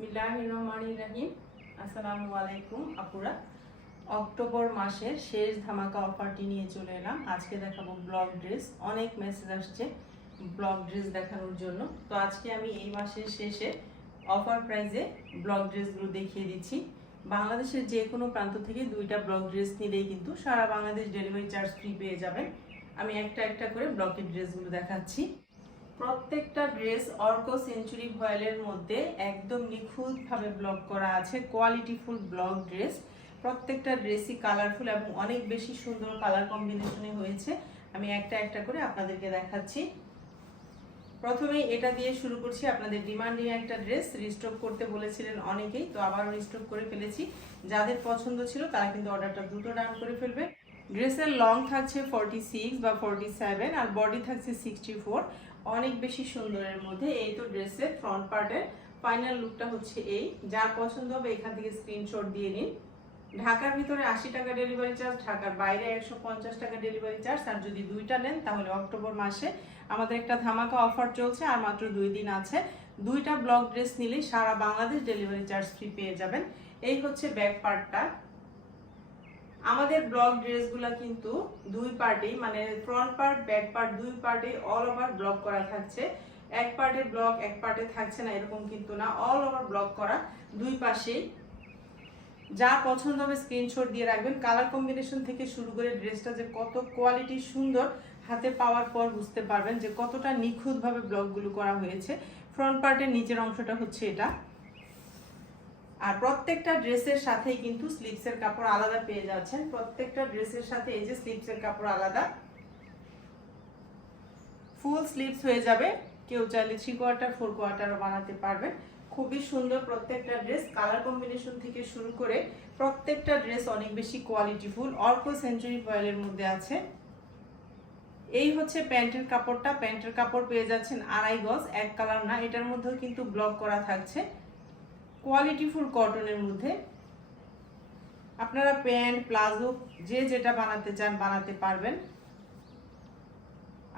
বিসমিল্লাহ রহমান রাহিম আসসালামু আলাইকুম আপুরা। অক্টোবর মাসের শেষ ধামাকা অফারটি নিয়ে চলে এলাম। আজকে দেখাবো ব্লক ড্রেস। অনেক মেসেজ আসছে ব্লক ড্রেস দেখানোর জন্য। তো আজকে আমি এই মাসের শেষে অফার প্রাইজে ব্লক ড্রেসগুলো দেখিয়ে দিচ্ছি। বাংলাদেশের যে কোনো প্রান্ত থেকে দুইটা ব্লক ড্রেস নিলেই কিন্তু সারা বাংলাদেশ ডেলিভারি চার্জ ফ্রি পেয়ে যাবেন। আমি একটা একটা করে ব্লকের ড্রেসগুলো দেখাচ্ছি। প্রত্যেকটা ড্রেস অর্ক সেঞ্চুরি ভয়েলের মধ্যে একদম নিখুঁতভাবে ব্লক করা আছে, কোয়ালিটিফুল ব্লক ড্রেস। প্রত্যেকটা ড্রেসই কালারফুল এবং অনেক বেশি সুন্দর কালার কম্বিনেশনে হয়েছে। আমি একটা একটা করে আপনাদেরকে দেখাচ্ছি। প্রথমে এটা দিয়ে শুরু করছি আপনাদের ডিমান্ডিং একটা ড্রেস রিস্টক করতে বলেছিলেন অনেকেই, তো আবারও রিস্টক করে ফেলেছি। যাদের পছন্দ ছিল তারা কিন্তু অর্ডারটা দ্রুত ডাউন করে ফেলবে। ড্রেসের লং থাকছে ফর্টি সিক্স বা ফর্টি সেভেন আর বডি থাকছে সিক্সটি ফোর অনেক বেশি সুন্দরের মধ্যে। এই তো ড্রেসের ফ্রন্ট পার্টের ফাইনাল লুকটা হচ্ছে এই। যার পছন্দ হবে এখান থেকে স্ক্রিনশট দিয়ে নিন। ঢাকার ভিতরে আশি টাকা ডেলিভারি চার্জ ঢাকার বাইরে একশো পঞ্চাশ টাকা ডেলিভারি চার্জ আর যদি দুইটা নেন, তাহলে অক্টোবর মাসে আমাদের একটা ধামাকা অফার চলছে আর মাত্র দুই দিন আছে। দুইটা ব্লক ড্রেস নিলেই সারা বাংলাদেশ ডেলিভারি চার্জ ফ্রি পেয়ে যাবেন। এই হচ্ছে ব্যাক পার্টটা আমাদের ব্লক ড্রেসগুলো কিন্তু দুই পার্টেই মানে ফ্রন্ট পার্ট ব্যাক পার্ট দুই পার্টে অল ওভার ব্লক করা থাকছে। এক পার্টে ব্লক এক পার্টে থাকছে না, এরকম কিন্তু না। অল ওভার ব্লক করা, দুই পাশেই। যা পছন্দ হবে স্ক্রিনশট দিয়ে রাখবেন। কালার কম্বিনেশন থেকে শুরু করে ড্রেসটা যে কত কোয়ালিটি সুন্দর হাতে পাওয়ার পর বুঝতে পারবেন যে কতটা নিখুঁতভাবে ব্লকগুলো করা হয়েছে। ফ্রন্ট পার্টের নিচের অংশটা হচ্ছে এটা। আর প্রত্যেকটা ড্রেসের সাথেই কিন্তু স্লিপসের কাপড় আলাদা পেয়ে যাচ্ছেন। প্রত্যেকটা ড্রেসের সাথে এই যে স্লিপসের কাপড় আলাদা। ফুল স্লিপস হয়ে যাবে। কেউ চাইলে থ্রি কোয়ার্টার ফোর কোয়ার্টারও বানাতে পারবেন। খুবই সুন্দর প্রত্যেকটা ড্রেস। কালার কম্বিনেশন থেকে শুরু করে প্রত্যেকটা ড্রেস অনেক বেশি কোয়ালিটিফুল অর্ক সেঞ্চুরি পয়েলের মধ্যে আছে। এই হচ্ছে প্যান্টের কাপড়টা। প্যান্টের কাপড় পেয়ে যাচ্ছেন আড়াই গজ, এক কালার না, এটার মধ্যেও কিন্তু ব্লক করা থাকছে। কোয়ালিটিফুল কটনের মধ্যে আপনারা প্যান্ট প্লাজো যে যেটা বানাতে চান বানাতে পারবেন।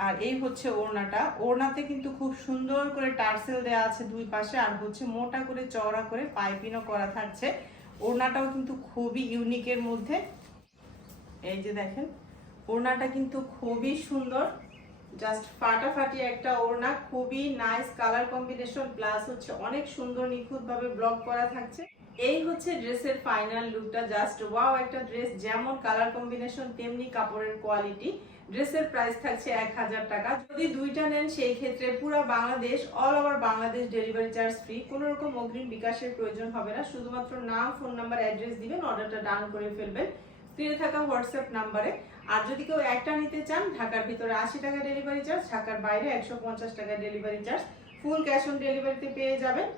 আর এই হচ্ছে ওড়নাটা। ওড়নাতে কিন্তু খুব সুন্দর করে টার্সেল দেওয়া আছে দুই পাশে, আর হচ্ছে মোটা করে, চওড়া করে পাইপিনও করা থাকছে। ওড়নাটাও কিন্তু খুবই ইউনিকের মধ্যে। এই যে দেখেন, ওড়নাটা কিন্তু খুবই সুন্দর। জাস্ট ফাটাফাটি একটা ওড়না, খুবই নাইস কালার কম্বিনেশন প্লাস হচ্ছে অনেক সুন্দর নিখুঁতভাবে ব্লক করা থাকছে। এই হচ্ছে ড্রেসের ফাইনাল লুকটা জাস্ট ওয়াও একটা ড্রেস যেমন কালার কম্বিনেশন তেমনি কাপড়ের কোয়ালিটি ড্রেসের প্রাইস থাকছে এক হাজার টাকা। যদি দুইটা নেন, সেই ক্ষেত্রে পুরো Bangladesh all over Bangladesh delivery charge free কোনো রকম অগ্রিম বিকাশের প্রয়োজন হবে না। শুধুমাত্র নাম ফোন নাম্বার অ্যাড্রেস দিবেন অর্ডারটা ডাউন করে ফেলবেন। স্ক্রিনে থাকা হোয়াটসঅ্যাপ নাম্বারে আর যদি কেউ একটা নিতে চান, ঢাকার ভিতরে আশি টাকা ডেলিভারি চার্জ ঢাকার বাইরে একশো পঞ্চাশ টাকা delivery charge full cash on ডেলিভারিতে পেয়ে যাবেন।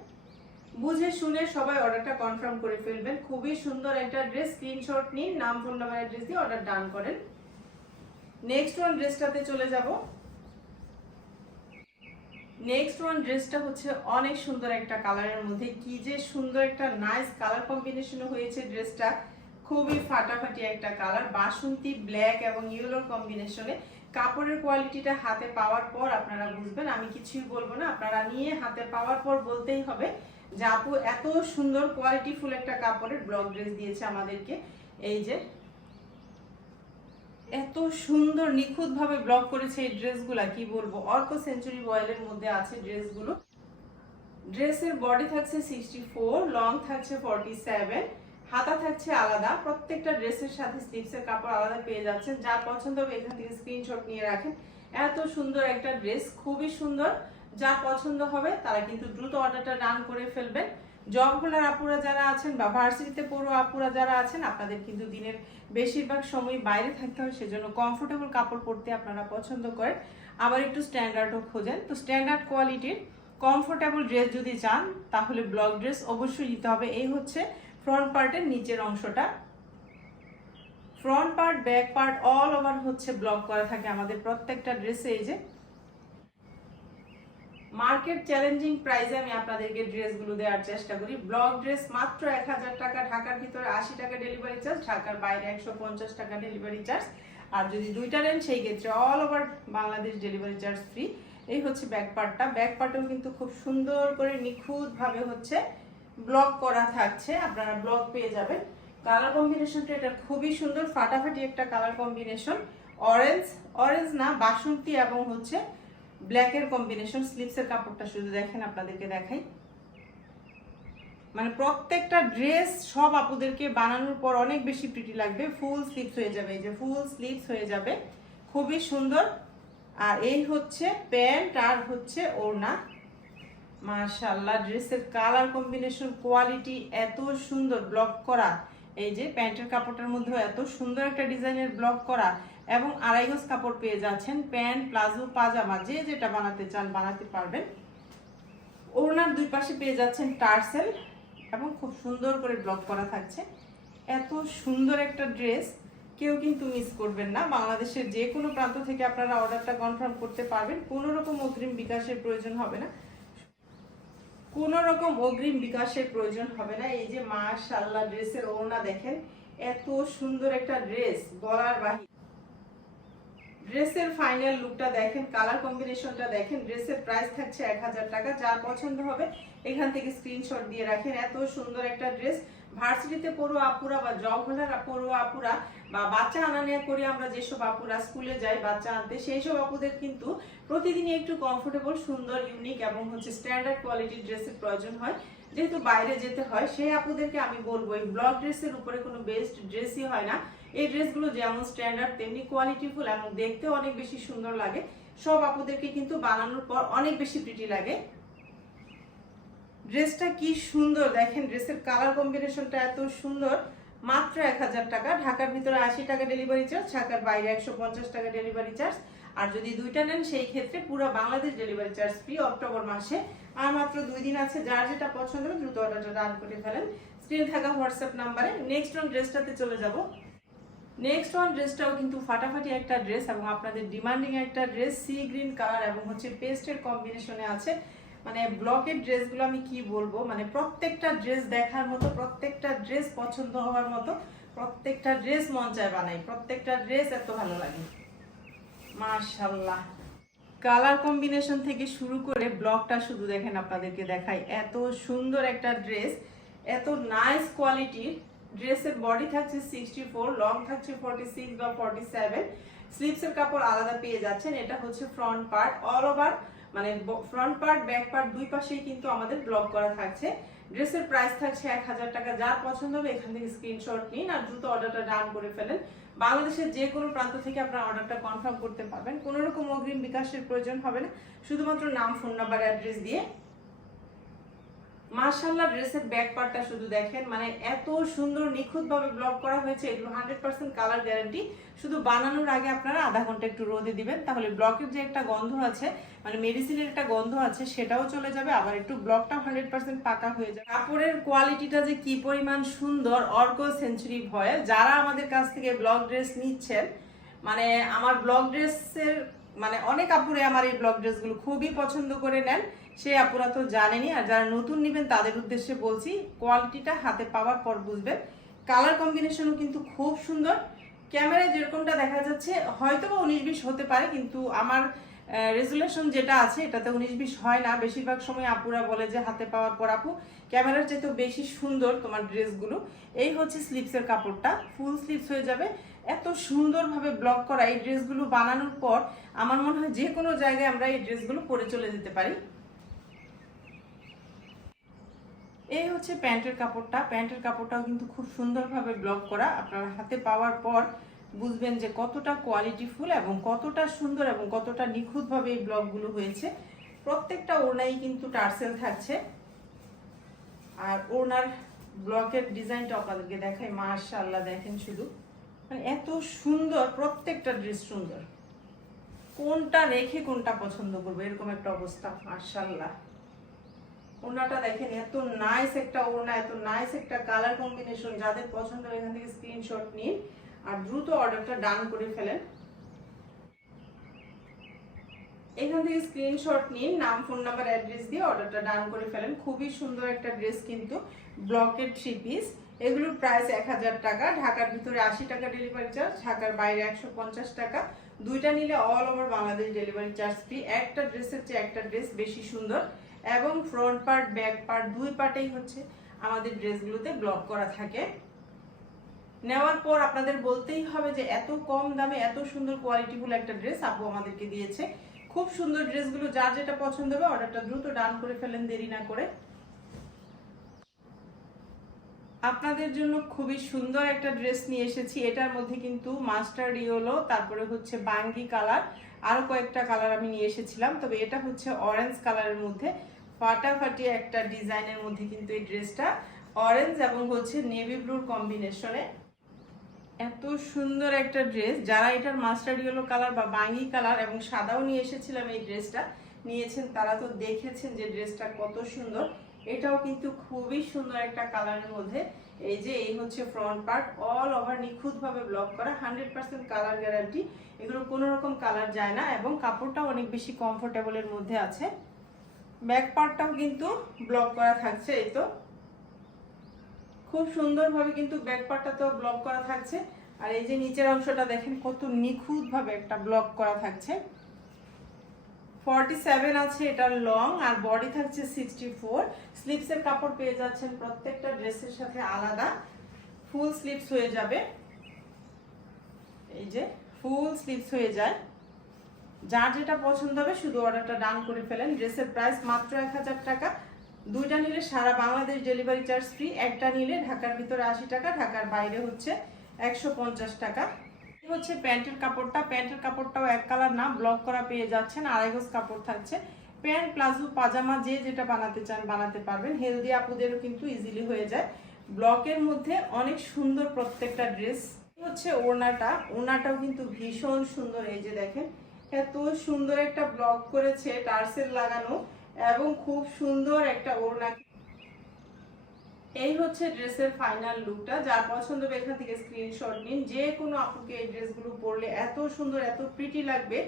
বুঝে শুনে সবাই অর্ডারটা কনফার্ম করে ফেলবেন। খুবই সুন্দর একটা ড্রেস স্ক্রিনশট নিন, নাম ফোন নাম্বার অ্যাড্রেস দিয়ে অর্ডার ডান করেন। নেক্সট ওয়ান ড্রেসটাতে চলে যাব। নেক্সট ওয়ান ড্রেসটা হচ্ছে অনেক সুন্দর একটা কালারের মধ্যে। কি যে সুন্দর একটা নাইস কালার কম্বিনেশনে হয়েছে ড্রেসটা খুবই ফাটাফাটি একটা কালার। বাসন্তী ব্ল্যাক এবং ইয়েলোর কম্বিনেশনে কাপড়ের কোয়ালিটিটা হাতে পাওয়ার পর আপনারা বুঝবেন, আমি কিছুই বলব না, আপনারা নিয়ে হাতে পাওয়ার পর বলতেই হবে যে আপু এত সুন্দর কোয়ালিটিফুল একটা কাপড়ের ব্লক ড্রেস দিয়েছে আমাদেরকে। এই যে, এত সুন্দর নিখুঁতভাবে ব্লক করেছে এই ড্রেসগুলা, কি বলব? অর্ক সেঞ্চুরি বয়েলের মধ্যে আছে ড্রেসগুলো। ড্রেসের বডি থাকছে সিক্সটি ফোর লং থাকছে ফর্টি সেভেন হাতা থাকছে আলাদা, প্রত্যেকটা ড্রেসের সাথে স্লিপসের কাপড় আলাদা পেয়ে যাচ্ছেন। যা পছন্দ হবে এখান থেকে স্ক্রিনশট নিয়ে রাখেন। এত সুন্দর একটা ড্রেস খুবই সুন্দর। যা পছন্দ হবে তারা কিন্তু দ্রুত অর্ডারটা ডান করে ফেলবেন। জব হোল্ডার আপুরা যারা আছেন বা ভার্সিটিতে পড়ো আপুরা যারা আছেন, আপনাদের কিন্তু দিনের বেশিরভাগ সময় বাইরে থাকতে হয়, সেজন্য কমফোর্টেবল কাপড় পরতে আপনারা পছন্দ করেন। আবার একটু স্ট্যান্ডার্ডও খোঁজেন। তো স্ট্যান্ডার্ড কোয়ালিটির কমফোর্টেবল ড্রেস যদি চান, তাহলে ব্লক ড্রেস অবশ্যই দিতে হবে। এই হচ্ছে ফ্রন্ট পার্টের নিচের অংশটা। Front part back part all over হচ্ছে ব্লক করা থাকে আমাদের প্রত্যেকটা ড্রেসে এই যে। মার্কেট চ্যালেঞ্জিং প্রাইসে আমি আপনাদেরকে ড্রেসগুলো দেওয়ার চেষ্টা করি। ব্লক ড্রেস মাত্র এক হাজার টাকা, ঢাকার ভিতরে আশি টাকা ডেলিভারি চার্জ ঢাকার বাইরে একশো পঞ্চাশ টাকা ডেলিভারি চার্জ আর যদি দুইটা নেন, সেই ক্ষেত্রে all over Bangladesh delivery charge free এই হচ্ছে ব্যাক পার্টটা ব্যাক পার্টেও কিন্তু খুব সুন্দর করে নিখুঁতভাবে হচ্ছে ব্লক করা থাকছে, আপনারা ব্লক পেয়ে যাবেন। কালার কম্বিনেশনটা এটা খুবই সুন্দর, ফাটাফাটি একটা কালার কম্বিনেশন অরেঞ্জ অরেঞ্জ না, বাসন্তী এবং হচ্ছে ব্ল্যাকের কম্বিনেশন স্লিপসের কাপড়টা শুধু দেখেন, আপনাদেরকে দেখাই। মানে প্রত্যেকটা ড্রেস সব আপুদেরকে বানানোর পর অনেক বেশি প্রিটি লাগবে। ফুল স্লিপস হয়ে যাবে, এই যে ফুল স্লিপস হয়ে যাবে। খুবই সুন্দর। আর এই হচ্ছে প্যান্ট আর হচ্ছে ওড়না। মাশাআল্লাহ, ড্রেসের কালার কম্বিনেশন, কোয়ালিটি এত সুন্দর ব্লক করা। এই যে প্যান্টের কাপড়টার মধ্যে এত সুন্দর একটা ডিজাইনের ব্লক করা এবং আড়াই গজ কাপড় পেয়ে যাচ্ছেন প্যান্ট, প্লাজো, পাজামা, যে যেটা বানাতে চান, বানাতে পারবেন। ওড়নার দুই পাশে পেয়ে যাচ্ছেন টার্সেল এবং খুব সুন্দর করে ব্লক করা থাকছে। এত সুন্দর একটা ড্রেস, কেউ কিন্তু মিস করবেন না। বাংলাদেশের যে কোনো প্রান্ত থেকে আপনারা অর্ডারটা কনফার্ম করতে পারবেন। কোনো রকম অগ্রিম বিকাশের প্রয়োজন হবে না। কোনো রকম অগ্রিম বিকাশের প্রয়োজন হবে না। এই যে মাশাআল্লাহ ড্রেসের ওড়না দেখেন, এত সুন্দর একটা ড্রেস, গলার বাহির। ড্রেসের ফাইনাল লুকটা দেখেন, কালার কম্বিনেশনটা দেখেন, ড্রেসের প্রাইস থাকছে এক হাজার টাকা, যার পছন্দ হবে এখান থেকে স্ক্রিনশট দিয়ে রাখেন। এত সুন্দর একটা ড্রেস ভার্সিটিতে পড়ুয়া আপুরা বা জব পড়ুয়া আপুরা বা বাচ্চা আনা নেওয়া করে আমরা যেসব আপুরা স্কুলে যাই বাচ্চা আনতে সেই সব আপুদের কিন্তু প্রতিদিনই একটু কমফোর্টেবল সুন্দর ইউনিক এবং হচ্ছে স্ট্যান্ডার্ড কোয়ালিটির ড্রেসের প্রয়োজন হয়। যেহেতু বাইরে যেতে হয়, সেই আপুদেরকে আমি বলব, এই ব্লক ড্রেসের উপরে কোনো বেস্ট ড্রেসই হয় না। এই ড্রেসগুলো যেমন স্ট্যান্ডার্ড তেমনি কোয়ালিটিফুল এবং দেখতেও অনেক বেশি সুন্দর লাগে। সব আপুদেরকে কিন্তু বানানোর পর অনেক বেশি প্রিটি লাগে। ড্রেসটা কি সুন্দর, দেখেন ড্রেসের কালার কম্বিনেশনটা এত সুন্দর। মাত্র এক হাজার টাকা, ঢাকার ভিতরে আশি টাকা ডেলিভারি চার্জ ঢাকার বাইরে একশো পঞ্চাশ টাকা ডেলিভারি চার্জ আর যদি দুইটা নেন, সেই ক্ষেত্রে পুরো Bangladesh delivery charge free October মাসে। আর মাত্র দুই দিন আছে, যার যেটা পছন্দ হবে দ্রুত অর্ডারটা রান করে ফেলেন। স্ক্রিনে থাকা হোয়াটসঅ্যাপ নাম্বারে নেক্সট ওয়ান ড্রেসটাতে চলে যাব। নেক্সট ওয়ান ড্রেসটাও কিন্তু ফাটাফাটি একটা ড্রেস এবং আপনাদের ডিমান্ডিং একটা ড্রেস সি গ্রিন কালার এবং হচ্ছে পেস্টের কম্বিনেশনে আছে। মানে ব্লকের ড্রেসগুলো আমি কি বলব? মানে প্রত্যেকটা ড্রেস দেখার মতো, প্রত্যেকটা ড্রেস পছন্দ হওয়ার মতো, প্রত্যেকটা ড্রেস মন চায় বানাই। প্রত্যেকটা ড্রেস এত ভালো লাগে। মাশাল্লাহ কালার কম্বিনেশন থেকে শুরু করে ব্লকটা শুধু দেখেন আপনাদেরকে দেখাই। এত সুন্দর একটা ড্রেস, এত নাইস কোয়ালিটির ড্রেসের বডি থাকছে সিক্সটি ফোর লং থাকছে ফর্টি সিক্স বা ফর্টি সেভেন স্লিপসের কাপড় আলাদা পেয়ে যাচ্ছেন। এটা হচ্ছে ফ্রন্ট পার্ট অল ওভার মানে ফ্রন্ট পার্ট ব্যাক পার্ট দুই পাশেই কিন্তু আমাদের ব্লক করা থাকছে। ড্রেসের প্রাইস থাকছে এক হাজার টাকা। যার পছন্দ হবে এখান থেকে স্ক্রিনশট নিন আর দ্রুত অর্ডারটা ডান করে ফেলেন। বাংলাদেশের যে কোনো প্রান্ত থেকে আপনার অর্ডারটা কনফার্ম করতে পারবেন। কোনো রকম অগ্রিম বিকাশের প্রয়োজন হবে না। শুধুমাত্র নাম ফোন নাম্বার অ্যাড্রেস দিয়ে মার্শাল্লাহ ড্রেসের ব্যাক পার্টটা শুধু দেখেন মানে এত সুন্দর নিখুঁতভাবে ব্লক করা হয়েছে, এগুলো হান্ড্রেড পার্সেন্ট কালার গ্যারান্টি শুধু বানানোর আগে আপনারা আধা ঘণ্টা একটু রোদে দিবেন, তাহলে ব্লকের যে একটা গন্ধ আছে মানে মেডিসিনের একটা গন্ধ আছে, সেটাও চলে যাবে, আবার একটু ব্লকটা হান্ড্রেড পার্সেন্ট পাকা হয়ে যাবে। কাপড়ের কোয়ালিটিটা যে কি পরিমাণ সুন্দর, অর্ক সেঞ্চুরি ভয়েল। যারা আমাদের কাছ থেকে ব্লক ড্রেস নিচ্ছেন মানে আমার ব্লক ড্রেসের মানে অনেক আপুরে আমার এই ব্লক ড্রেসগুলো খুবই পছন্দ করে নেন। সে আপুরা তো জানেনি, আর যারা নতুন নেবেন তাদের উদ্দেশ্যে বলছি, কোয়ালিটিটা হাতে পাওয়ার পর বুঝবেন। কালার কম্বিনেশনও কিন্তু খুব সুন্দর। ক্যামেরায় যেরকমটা দেখা যাচ্ছে হয়তো বা উনিশ বিশ হতে পারে, কিন্তু আমার রেজুলেশন যেটা আছে, এটাতে উনিশ বিশ হয় না। বেশিরভাগ সময় আপুরা বলে যে হাতে পাওয়ার পর আপু, ক্যামেরার চাইতে বেশি সুন্দর তোমার ড্রেসগুলো। এই হচ্ছে স্লিপসের কাপড়টা, ফুল স্লিপস হয়ে যাবে। এত সুন্দরভাবে ব্লক করা এই ড্রেসগুলো বানানোর পর, আমার মনে হয় যে কোনো জায়গায় আমরা এই ড্রেসগুলো পরে চলে যেতে পারি। এই হচ্ছে প্যান্টের কাপড়টা। প্যান্টের কাপড়টাও কিন্তু খুব সুন্দরভাবে ব্লক করা। আপনার হাতে পাওয়ার পর বুঝবেন যে কতটা কোয়ালিটিফুল এবং কতটা সুন্দর এবং কতটা নিখুঁতভাবে এই ব্লকগুলো হয়েছে। প্রত্যেকটা ওড়নাই কিন্তু টার্সেল থাকছে। আর ওড়নার ব্লকের ডিজাইনটা আপনাদেরকে দেখাই। মাশাআল্লাহ, দেখেন শুধু। মানে এত সুন্দর, প্রত্যেকটা ড্রেস সুন্দর। কোনটা রেখে কোনটা পছন্দ করব, এরকম একটা অবস্থা। মাশাআল্লাহ। ওড়নাটা দেখেন, এত নাইস একটা ওড়না, এত নাইস একটা কালার কম্বিনেশন যাদের পছন্দ এখান থেকে স্ক্রিনশট নিন আর দ্রুত অর্ডারটা ডান করে ফেলেন। এখান থেকে স্ক্রিনশট নিন, নাম ফোন নাম্বার অ্যাড্রেস দিয়ে অর্ডারটা ডান করে ফেলেন। খুবই সুন্দর একটা ড্রেস কিন্তু ব্লকের থ্রি পিস এগুলোর প্রাইস এক হাজার টাকা, ঢাকার ভিতরে আশি টাকা ডেলিভারি চার্জ ঢাকার বাইরে একশো পঞ্চাশ টাকা। দুইটা নিলে all over Bangladesh delivery charge free একটা ড্রেসের চেয়ে একটা ড্রেস বেশি সুন্দর। এবং ফ্রন্ট পার্ট ব্যাক পার্ট দুই পার্টেই হচ্ছে আমাদের ড্রেসগুলোতে ব্লক করা থাকে। নেওয়ার পর আপনাদের বলতেই হবে যে এত কম দামে এত সুন্দর কোয়ালিটিফুল একটা ড্রেস আপু আমাদেরকে দিয়েছে। খুব সুন্দর ড্রেসগুলো যার যেটা পছন্দ হবে অর্ডারটা দ্রুত ডান করে ফেলেন, দেরি না করে। আপনাদের জন্য খুবই সুন্দর একটা ড্রেস নিয়ে এসেছি। এটার মধ্যে কিন্তু মাস্টার্ড ইয়েলো তারপরে হচ্ছে বাঙ্গি কালার আরও কয়েকটা কালার আমি নিয়ে এসেছিলাম। তবে এটা হচ্ছে অরেঞ্জ কালারের মধ্যে। ফাটাফাটি একটা ডিজাইনের মধ্যে কিন্তু এই ড্রেসটা অরেঞ্জ এবং হচ্ছে নেভি ব্লুর কম্বিনেশনে এত সুন্দর একটা ড্রেস। যারা এটার মাস্টার্ড ইয়েলো কালার বা বাঙ্গি কালার এবং সাদাও নিয়ে এসেছিলাম এই ড্রেসটা নিয়েছেন, তারা তো দেখেছেন যে ড্রেসটা কত সুন্দর। এটাও কিন্তু খুবই সুন্দর একটা কালারের মধ্যে। এই যে, এই হচ্ছে ফ্রন্ট পার্ট অল ওভার নিখুঁতভাবে ব্লক করা হান্ড্রেড পার্সেন্ট কালার গ্যারান্টি এগুলো কোনো রকম কালার যায় না এবং কাপড়টাও অনেক বেশি কমফোর্টেবলের মধ্যে আছে। ব্যাক পার্টটাও কিন্তু ব্লক করা থাকছে, এই তো। খুব সুন্দরভাবে কিন্তু ব্যাক পার্টটাতেও ব্লক করা থাকছে। আর এই যে নিচের অংশটা দেখেন, কত নিখুঁতভাবে একটা ব্লক করা থাকছে। ফর্টি সেভেন আছে, এটা লং আর বডি থাকছে সিক্সটি ফোর স্লিপসের কাপড় পেয়ে যাচ্ছেন প্রত্যেকটা ড্রেসের সাথে আলাদা। ফুল স্লিপস হয়ে যাবে। এই যে ফুল স্লিপস হয়ে যায়। যার যেটা পছন্দ হবে শুধু অর্ডারটা ডান করে ফেলেন। ড্রেসের প্রাইস মাত্র এক হাজার টাকা। দুইটা নিলে সারা বাংলাদেশ ডেলিভারি চার্জ ফ্রি, একটা নিলে ঢাকার ভিতরে আশি টাকা, ঢাকার বাইরে হচ্ছে একশো পঞ্চাশ টাকা। হচ্ছে প্যান্টের কাপড়টা। প্যান্টের কাপড়টাও এক কালার না, ব্লক করা পেয়ে যাচ্ছেন। আড়াই গজ কাপড় থাকছে। প্যান্ট, প্লাজো, পাজামা, যে যেটা বানাতে চান বানাতে পারবেন। হেলদি আপুদেরও কিন্তু ইজিলি হয়ে যায়। ব্লকের মধ্যে অনেক সুন্দর প্রত্যেকটা ড্রেস। হচ্ছে ওড়নাটা। ওড়নাটাও কিন্তু ভীষণ সুন্দর। এই যে দেখেন এত সুন্দর একটা ব্লক করেছে টার্সেল লাগানো এবং খুব সুন্দর একটা ওড়না। এই হচ্ছে ড্রেসের ফাইনাল লুকটা যার পছন্দ হবে এখান থেকে স্ক্রিনশট নিন। যে কোনো আপুকে এই ড্রেসগুলো পরলে এত সুন্দর, এত প্রিটি লাগবে।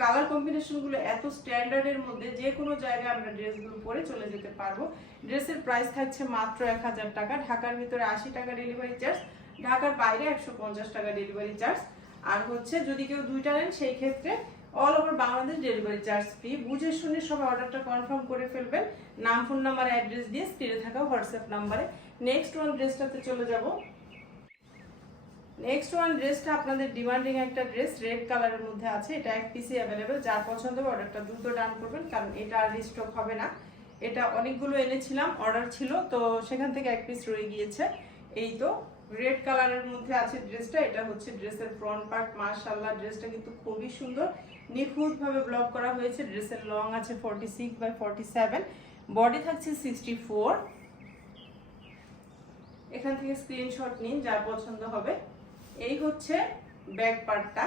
কালার কম্বিনেশনগুলো এত স্ট্যান্ডার্ডের মধ্যে যে কোনো জায়গায় আমরা ড্রেসগুলো পরে চলে যেতে পারব। ড্রেসের প্রাইস থাকছে মাত্র এক হাজার টাকা। ঢাকার ভিতরে আশি টাকা ডেলিভারি চার্জ ঢাকার বাইরে একশো পঞ্চাশ টাকা ডেলিভারি চার্জ আর হচ্ছে যদি কেউ দুইটা নেন, সেই ক্ষেত্রে all over Bangladesh delivery charge free বুঝে শুনে সবাই অর্ডারটা কনফার্ম করে ফেলবেন। নাম ফোন নাম্বার অ্যাড্রেস দিয়ে স্ক্রিনে থাকা হোয়াটসঅ্যাপ নাম্বারে নেক্সট ওয়ান ড্রেসটাতে চলে যাব। নেক্সট ওয়ান ড্রেসটা আপনাদের ডিমান্ডিং একটা ড্রেস রেড কালারের মধ্যে আছে। এটা এক পিসি অ্যাভেলেবেল যার পছন্দ হবে অর্ডারটা দ্রুত ডান করবেন, কারণ এটা আর রিস্টক হবে না। এটা অনেকগুলো এনেছিলাম অর্ডার ছিল, তো সেখান থেকে এক পিস রয়ে গিয়েছে। এই তো রেড কালারের মধ্যে আছে ড্রেসটা এটা হচ্ছে ড্রেসের ফ্রন্ট পার্ট মার্শাল্লাহ ড্রেসটা কিন্তু খুবই সুন্দর। নিখুঁতভাবে ব্লক করা হয়েছে। ড্রেসের লং আছে forty six by forty seven body থাকছে সিক্সটি ফোর এখান থেকে স্ক্রিনশট নিন, যার পছন্দ হবে। এই হচ্ছে ব্যাক পার্টটা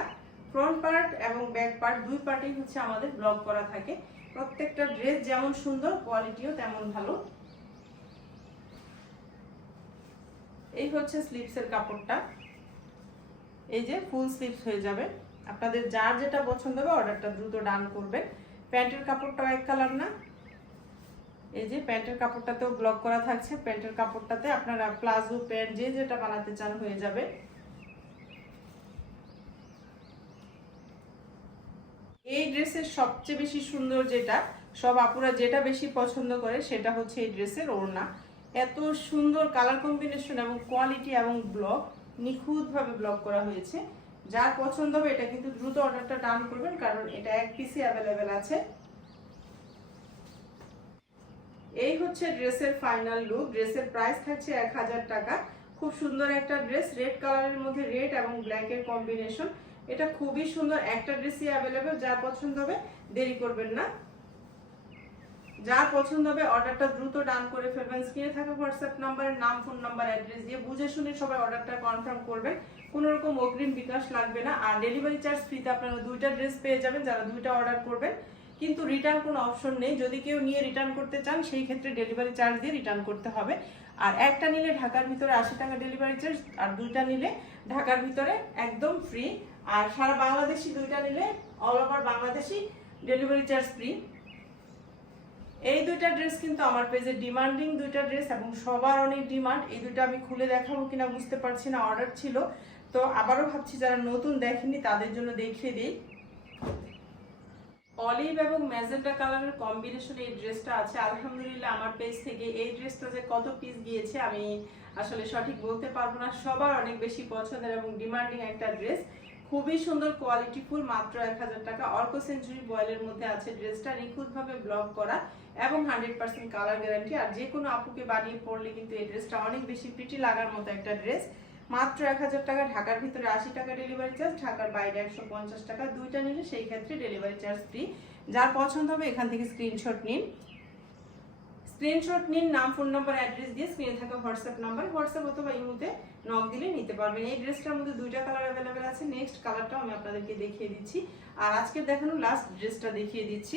ফ্রন্ট পার্ট এবং ব্যাক পার্ট দুই পার্টেই হচ্ছে আমাদের ব্লক করা থাকে। প্রত্যেকটা ড্রেস যেমন সুন্দর কোয়ালিটিও তেমন ভালো। এই হচ্ছে স্লিপসের কাপড়টা। এই যে ফুল স্লিপস হয়ে যাবে। আপনাদের যার যেটা পছন্দ হবে অর্ডারটা দ্রুত ডান করবেন। প্যান্টের কাপড়টাও এক কালার না। এই যে প্যান্টের কাপড়টাতেও ব্লক করা থাকছে। প্যান্টের কাপড়টাতে আপনারা প্লাজো প্যান্ট যে যেটা বানাতে চান হয়ে যাবে। এই ড্রেসের সবচেয়ে বেশি সুন্দর যেটা, সব আপুরা যেটা বেশি পছন্দ করে সেটা হচ্ছে এই ড্রেসের ওড়না। এত সুন্দর কালার কম্বিনেশন এবং কোয়ালিটি এবং ব্লক নিখুঁতভাবে ব্লক করা হয়েছে। যার পছন্দ হবে এটা কিন্তু দ্রুত অর্ডারটা ডান করবেন, কারণ এটা এক পিসি অ্যাভেলেবেল আছে। এই হচ্ছে ড্রেসের ফাইনাল লুক ড্রেসের প্রাইস থাকছে এক হাজার টাকা। খুব সুন্দর একটা ড্রেস রেড কালারের মধ্যে রেড এবং ব্ল্যাকের কম্বিনেশন এটা খুবই সুন্দর, একটা ড্রেসই অ্যাভেলেবেল যার পছন্দ হবে দেরি করবেন না। যার পছন্দ হবে অর্ডারটা দ্রুত ডান করে ফেলবেন। স্ক্রিনে থাকা হোয়াটসঅ্যাপ নাম্বারের নাম ফোন নাম্বার অ্যাড্রেস দিয়ে বুঝে শুনে সবাই অর্ডারটা কনফার্ম করবেন। কোনো রকম অগ্রিম বিকাশ লাগবে না। আর ডেলিভারি চার্জ ফ্রিতে আপনারা দুইটা ড্রেস পেয়ে যাবেন, যারা দুইটা অর্ডার করবেন। কিন্তু রিটার্ন কোনো অপশন নেই। যদি কেউ নিয়ে রিটার্ন করতে চান, সেই ক্ষেত্রে ডেলিভারি চার্জ দিয়ে রিটার্ন করতে হবে। আর একটা নিলে ঢাকার ভিতরে আশি টাকা ডেলিভারি চার্জ আর দুইটা নিলে ঢাকার ভিতরে একদম ফ্রি আর সারা বাংলাদেশি দুইটা নিলে all over Bangladeshi delivery charge free এই দুইটা ড্রেস কিন্তু আমার পেজে ডিমান্ডিং দুইটা ড্রেস এবং সবার অনেক ডিমান্ড এই দুইটা আমি খুলে দেখাবো কিনা বুঝতে পারছি না। অর্ডার ছিল। তো আবারও ভাবছি যারা নতুন দেখেনি তাদের জন্য দেখিয়ে দিই। অলিভ এবং ম্যাজেন্টা কালারের কম্বিনেশনে এই ড্রেসটা আছে। আলহামদুলিল্লাহ আমার পেজ থেকে এই ড্রেসটা যে কত পিস গিয়েছে, আমি আসলে সঠিক বলতে পারব না। সবার অনেক বেশি পছন্দের এবং ডিমান্ডিং একটা ড্রেস খুবই সুন্দর কোয়ালিটি ফুল মাত্র এক হাজার টাকা। অর্ক সেঞ্চুরি বয়েলের মধ্যে আছে ড্রেসটা নিখুঁতভাবে ব্লক করা এবং হান্ড্রেড পার্সেন্ট কালার গ্যারান্টি আর যে কোনো আপুকে বানিয়ে পড়লে কিন্তু এই ড্রেসটা অনেক বেশি প্রিটি লাগার মতো একটা ড্রেস মাত্র এক হাজার টাকা, ঢাকার ভিতরে আশি টাকা ডেলিভারি চার্জ ঢাকার বাইরে একশো পঞ্চাশ টাকা, দুইটা নিলে সেই ক্ষেত্রে ডেলিভারি চার্জ ফ্রি যার পছন্দ হবে এখান থেকে স্ক্রিনশট নিন। স্ক্রিনশট নিন, নাম ফোন নাম্বার অ্যাড্রেস দিয়ে স্ক্রিনে থাকা হোয়াটসঅ্যাপ নাম্বার হোয়াটসঅ্যাপ অথবা ইমুতে নক দিলে নিতে পারবেন। এই ড্রেসটার মধ্যে দুইটা কালার অ্যাভেলেবেল আছে। নেক্সট কালারটাও আমি আপনাদেরকে দেখিয়ে দিচ্ছি। আর আজকে দেখানো লাস্ট ড্রেসটা দেখিয়ে দিচ্ছি।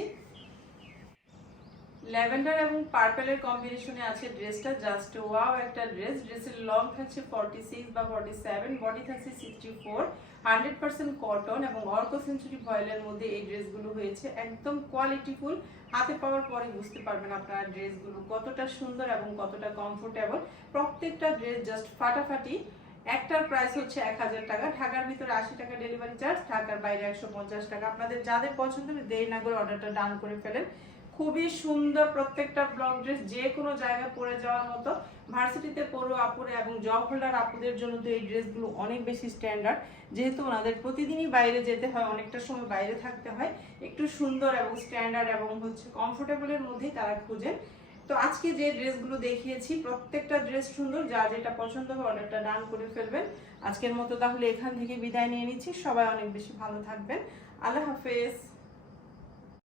ল্যাভেন্ডার এবং পার্পেলের কম্বিনেশনে আছে ড্রেসটা জাস্ট ওয়াও একটা ড্রেস। ড্রেসের লং থাকছে ফর্টি সিক্স বা ফর্টি সেভেন বডি থাকছে sixty four hundred percent cotton এবং অর্ক সেঞ্চুরি ভয়েলের মধ্যে এই ড্রেসগুলো হয়েছে। একদম কোয়ালিটিফুল হাতে পাওয়ার পরে বুঝতে পারবেন আপনারা ড্রেসগুলো কতটা সুন্দর এবং কতটা কমফোর্টেবল প্রত্যেকটা ড্রেস জাস্ট ফাটাফাটি। একটার প্রাইস হচ্ছে এক হাজার টাকা। ঢাকার ভিতরে আশি টাকা ডেলিভারি চার্জ ঢাকার বাইরে একশো পঞ্চাশ টাকা। আপনাদের যাদের পছন্দ দেরি না করে অর্ডারটা ডান করে ফেলেন। খুবই সুন্দর প্রত্যেকটা ব্লক ড্রেস, যে কোনো জায়গায় পরে যাওয়ার মতো। ভার্সিটিতে পড়ো আপুরে এবং জব হোল্ডার আপুদের জন্য তো এই ড্রেসগুলো অনেক বেশি স্ট্যান্ডার্ড যেহেতু ওনাদের প্রতিদিনই বাইরে যেতে হয়, অনেকটা সময় বাইরে থাকতে হয়। একটু সুন্দর এবং স্ট্যান্ডার্ড এবং হচ্ছে কমফোর্টেবলের মধ্যেই তারা খুঁজে। তো আজকে যে ড্রেসগুলো দেখিয়েছি, প্রত্যেকটা ড্রেস সুন্দর, যা যেটা পছন্দ হবে অর্ডারটা ডান করে ফেলবেন। আজকের মতো তাহলে এখান থেকে বিদায় নিয়ে নিচ্ছি। সবাই অনেক বেশি ভালো থাকবেন। আল্লাহ হাফেজ।